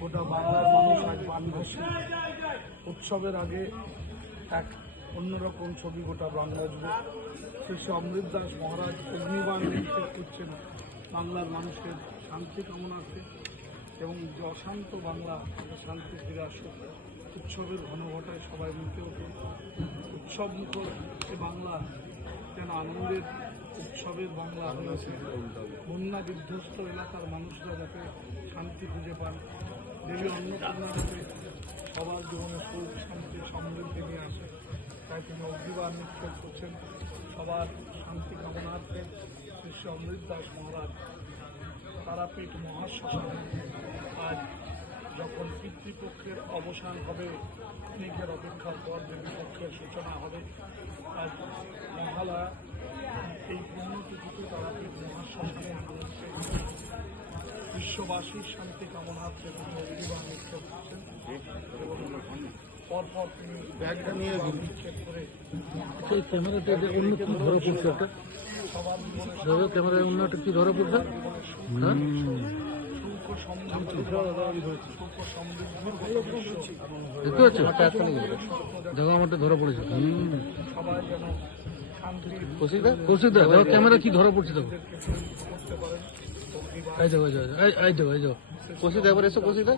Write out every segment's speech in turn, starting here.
গোটা বাংলার মানুষ আজ বানভাসী। উৎসবের আগে এক অন্যরকম ছবি গোটা বাংলা জুড়ে। শ্রী অমৃত দাস মহারাজ অগ্নিবাণ নিক্ষেপ করছেন বাংলার মানুষের শান্তি কামনার্থে এবং যে অশান্ত বাংলা শান্তি ফিরে আসুক। উৎসবের ঘনঘটায় সবাই মুখে ওঠে। উৎসব মুখর সে বাংলা যেন আনন্দের উৎসবের বাংলা হয়েছে। বন্যা বিধ্বস্ত এলাকার মানুষরা যাতে শান্তি খুঁজে পান, দেবী অন্নপূর্ণা যাতে সবার জীবনে সুখ শান্তি সমৃদ্ধি নিয়ে আসে, তাই তিনি অগ্নিবাণ নিক্ষেপ করছেন সবার শান্তি কামনার্থে। শ্রী অমৃত দাস মহারাজ তারাপীঠ মহাশ্মশানে আজ যখন পিতৃপক্ষের অবসান হবে, ক্ষণিকের অপেক্ষার পর দেবীপক্ষের সূচনা হবে। আজ মহালয়া এই পুণ্যতিথিতে তারাপীঠ মহাশ্মশানে আনন্দে বিশ্ববাসীর শান্তি কামনার্থে তিনি অগ্নিবাণ নিক্ষেপ করছেন এবং পরপর তিনি ব্যাগটা নিয়ে নিক্ষেপ করে সবার জীবনে ক্যামেরায় অন্যটা কি ধরা পড়ছে? দেখতে পাচ্ছ? দেখো আমারটা ধরা পড়েছে। কৌশিকদা দেখো ক্যামেরা কি ধরা পড়ছে, দেখো এই দেখো এই দেখো এই দেখো কৌশিকদা এবার এসো। কৌশিকদা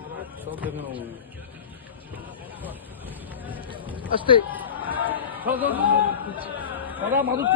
আস্তে মাধুর